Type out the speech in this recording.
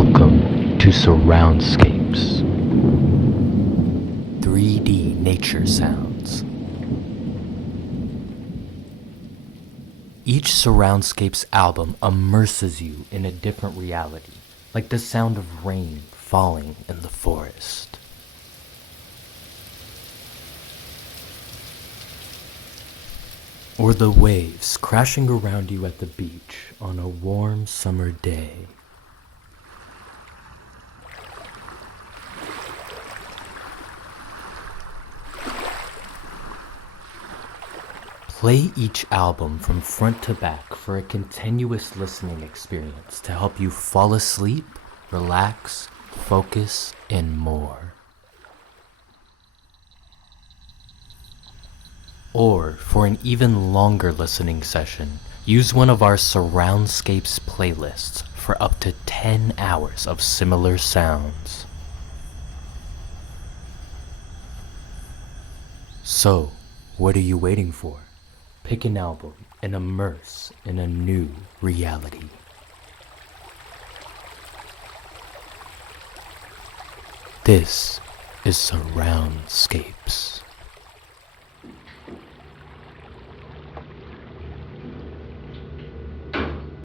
Welcome to Surroundscapes, 3D nature sounds. Each Surroundscapes album immerses you in a different reality, like the sound of rain falling in the forest. Or the waves crashing around you at the beach on a warm summer day. Play each album from front to back for a continuous listening experience to help you fall asleep, relax, focus, and more. Or, for an even longer listening session, use one of our Surroundscapes playlists for up to 10 hours of similar sounds. So, what are you waiting for? Pick an album and immerse in a new reality. This is Surroundscapes.